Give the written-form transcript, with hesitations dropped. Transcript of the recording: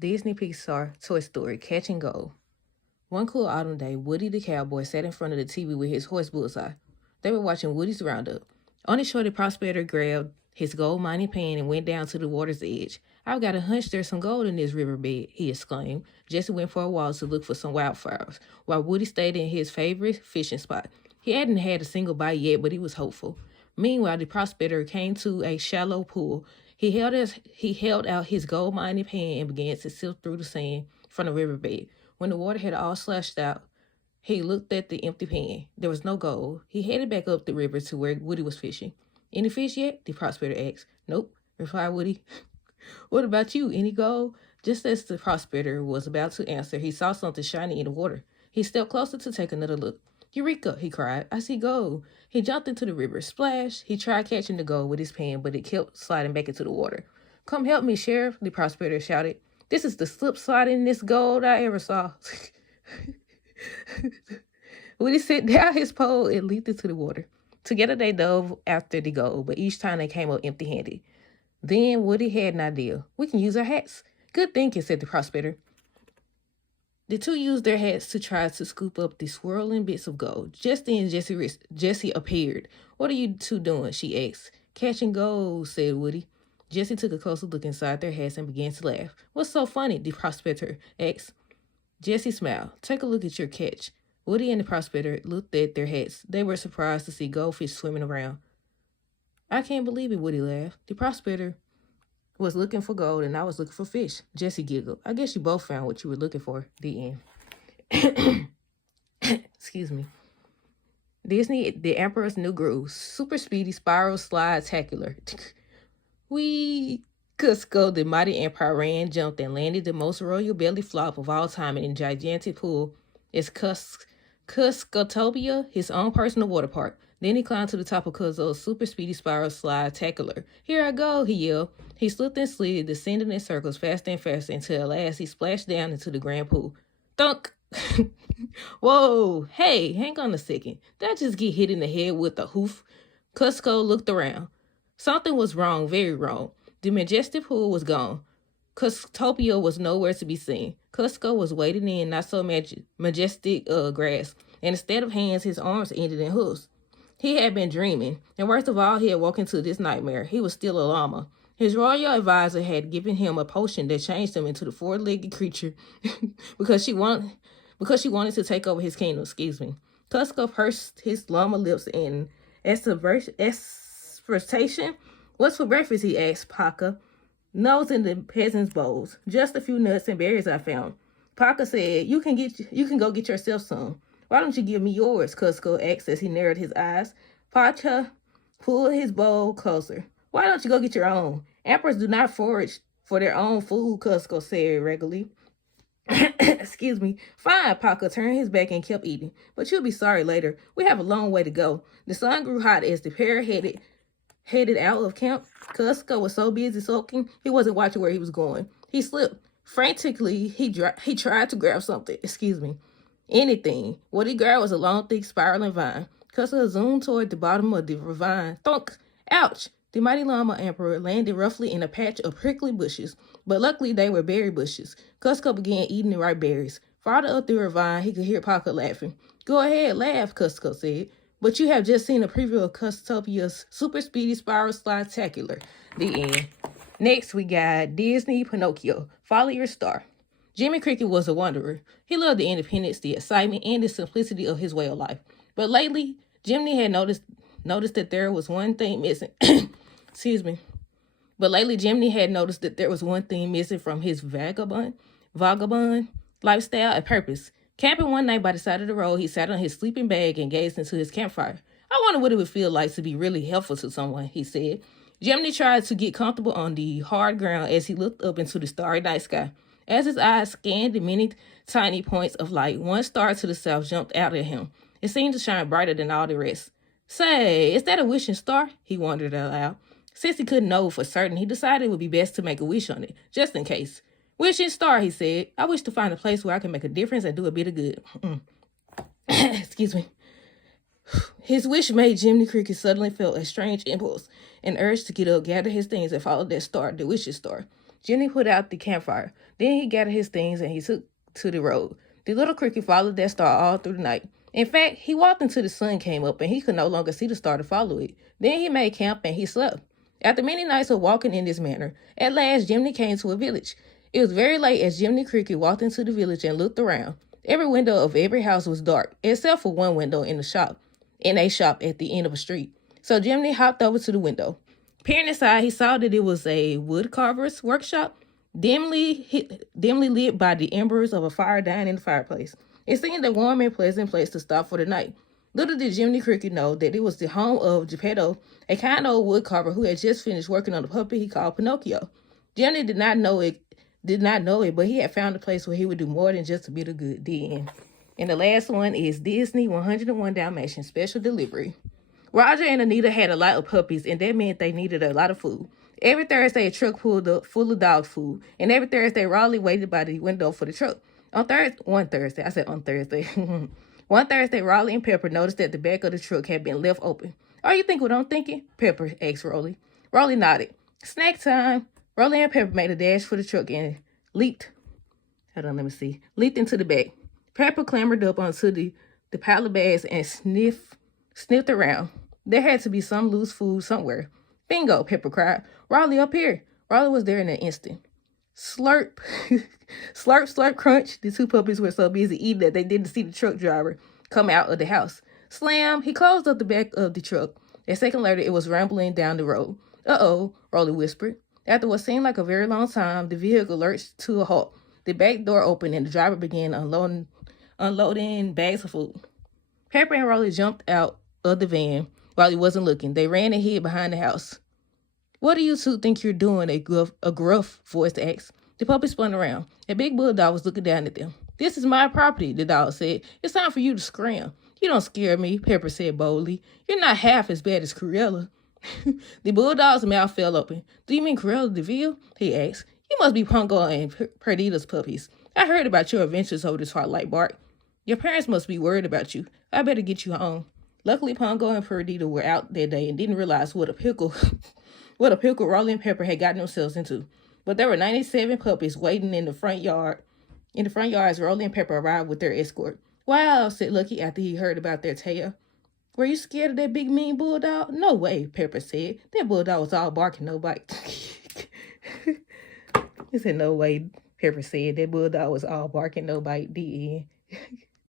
Disney Pixar Toy Story Catch and Go. One cool autumn day, Woody the cowboy sat in front of the TV with his horse Bullseye. They were watching Woody's Roundup. On his shoulder, Prospero grabbed his gold mining pan and went down to the water's edge. "I've got a hunch there's some gold in this riverbed," he exclaimed. Jesse went for a walk to look for some wildflowers, while Woody stayed in his favorite fishing spot. He hadn't had a single bite yet, but he was hopeful. Meanwhile, the prospector came to a shallow pool. He held out his gold mining pan and began to sift through the sand from the riverbed. When the water had all slushed out, he looked at the empty pan. There was no gold. He headed back up the river to where Woody was fishing. "Any fish yet?" the prospector asked. "Nope," replied Woody. "What about you? Any gold?" Just as the prospector was about to answer, he saw something shiny in the water. He stepped closer to take another look. "Eureka!" he cried. "I see gold." He jumped into the river. Splash! He tried catching the gold with his pan, but it kept sliding back into the water. "Come help me, Sheriff," the prospector shouted. "This is the slip slidingest gold I ever saw." Woody set down his pole and leaped into the water. Together they dove after the gold, but each time they came up empty-handed. Then Woody had an idea. "We can use our hats." "Good thinking," said the prospector. The two used their hats to try to scoop up the swirling bits of gold. Just then, Jessie appeared. "What are you two doing?" she asked. "Catching gold," said Woody. Jessie took a closer look inside their hats and began to laugh. "What's so funny?" the prospector asked. Jessie smiled. "Take a look at your catch." Woody and the prospector looked at their hats. They were surprised to see goldfish swimming around. "I can't believe it," Woody laughed. "The prospector was looking for gold and I was looking for fish." Jessie giggled. "I guess you both found what you were looking for." The end. Excuse me. Disney, The Emperor's New Groove. Super speedy spiral slide tacular. Wee! Cusco, the mighty empire, ran, jumped, and landed the most royal belly flop of all time in a gigantic pool. It's Cuscotopia, his own personal water park. Then he climbed to the top of Cuzzo's super speedy spiral slide tacular. "Here I go," he yelled. He slipped and slid, descending in circles faster and faster until at last he splashed down into the grand pool. Thunk! Whoa! Hey, hang on a second. Did I just get hit in the head with a hoof? Cusco looked around. Something was wrong, very wrong. The majestic pool was gone. Cuscotopia was nowhere to be seen. Cusco was wading in not so majestic grass, and instead of hands, his arms ended in hoofs. He had been dreaming, and worst of all, he had woken to this nightmare. He was still a llama. His royal advisor had given him a potion that changed him into the four-legged creature because she wanted to take over his kingdom. Cusco pursed his llama lips in expectation. "What's for breakfast?" he asked Paka. "Nose in the peasants' bowls. Just a few nuts and berries I found." Paka said, You can go get yourself some." "Why don't you give me yours?" Cusco asked as he narrowed his eyes. Pacha pulled his bowl closer. "Why don't you go get your own?" "Emperors do not forage for their own food," Cusco said regularly. Excuse me. "Fine," Paca turned his back and kept eating. "But you'll be sorry later. We have a long way to go." The sun grew hot as the pair headed out of camp. Cusco was so busy sulking, he wasn't watching where he was going. He slipped. Frantically, he tried to grab something. Anything. What he grabbed was a long, thick, spiraling vine. Cusco zoomed toward the bottom of the vine. Thunk! Ouch! The mighty llama emperor landed roughly in a patch of prickly bushes, but luckily they were berry bushes. Cusco began eating the ripe berries. Farther up the ravine, he could hear Paca laughing. "Go ahead, laugh," Cusco said. "But you have just seen a preview of Custopia's super speedy spiral slide tacular." The end. Next, we got Disney Pinocchio. Follow your star. Jimmy Cricket was a wanderer. He loved the independence, the excitement, and the simplicity of his way of life. But lately, Jimmy had noticed that there was one thing missing. But lately, Jimmy had noticed that there was one thing missing from his vagabond lifestyle: a purpose. Camping one night by the side of the road, he sat on his sleeping bag and gazed into his campfire. "I wonder what it would feel like to be really helpful to someone," he said. Jimmy tried to get comfortable on the hard ground as he looked up into the starry night sky. As his eyes scanned the many tiny points of light, one star to the south jumped out at him. It seemed to shine brighter than all the rest. "Say, is that a wishing star?" he wondered aloud. Since he couldn't know for certain, he decided it would be best to make a wish on it, just in case. "Wishing star," he said. "I wish to find a place where I can make a difference and do a bit of good." Excuse me. His wish made Jiminy Cricket suddenly feel a strange impulse, an urge to get up, gather his things, and follow that star, the wishing star. Jimmy put out the campfire. Then he gathered his things and he took to the road. The little cricket followed that star all through the night. In fact, he walked until the sun came up and he could no longer see the star to follow it. Then he made camp and he slept. After many nights of walking in this manner, at last Jimmy came to a village. It was very late as Jiminy Cricket walked into the village and looked around. Every window of every house was dark, except for one window in a shop at the end of a street. So Jiminy hopped over to the window. Peering inside, he saw that it was a wood carver's workshop, dimly lit by the embers of a fire dying in the fireplace. It seemed a warm and pleasant place to stop for the night. Little did Jiminy Cricket know that it was the home of Geppetto, a kind old wood carver who had just finished working on the puppet he called Pinocchio. Jiminy did not know it, but he had found a place where he would do more than just a bit of good. The end. And the last one is Disney 101 Dalmatians Special Delivery. Roger and Anita had a lot of puppies, and that meant they needed a lot of food. Every Thursday, a truck pulled up full of dog food, and every Thursday, Raleigh waited by the window for the truck. One Thursday, Raleigh and Pepper noticed that the back of the truck had been left open. "Are you thinking what I'm thinking?" Pepper asked Raleigh. Raleigh nodded. "Snack time." Raleigh and Pepper made a dash for the truck and leaped into the back. Pepper clambered up onto the pile of bags and sniffed around. There had to be some loose food somewhere. "Bingo," Pepper cried. "Raleigh, up here." Raleigh was there in an instant. Slurp, slurp, slurp, crunch. The two puppies were so busy eating that they didn't see the truck driver come out of the house. Slam, he closed up the back of the truck. A second later, it was rumbling down the road. "Uh-oh," Raleigh whispered. After what seemed like a very long time, the vehicle lurched to a halt. The back door opened and the driver began unloading bags of food. Pepper and Raleigh jumped out of the van while he wasn't looking. They ran and hid behind the house. "What do you two think you're doing?" a gruff voice asked. The puppy spun around. A big bulldog was looking down at them. "This is my property," the dog said. "It's time for you to scram." "You don't scare me," Pepper said boldly. "You're not half as bad as Cruella." The bulldog's mouth fell open. "Do you mean Cruella de Vil?" he asked. "You must be Pongo and Perdita's puppies. I heard about your adventures over the twilight bark. Your parents must be worried about you. I better get you home." Luckily, Pongo and Perdita were out that day and didn't realize what a pickle Raleigh and Pepper had gotten themselves into. But there were 97 puppies waiting in the front yard. In the front yard as Raleigh and Pepper arrived with their escort. "Wow," said Lucky after he heard about their tale. "Were you scared of that big mean bulldog?" "No way," Pepper said. "That bulldog was all bark and no bite." He said, "No way," Pepper said. "That bulldog was all bark and no bite." The end.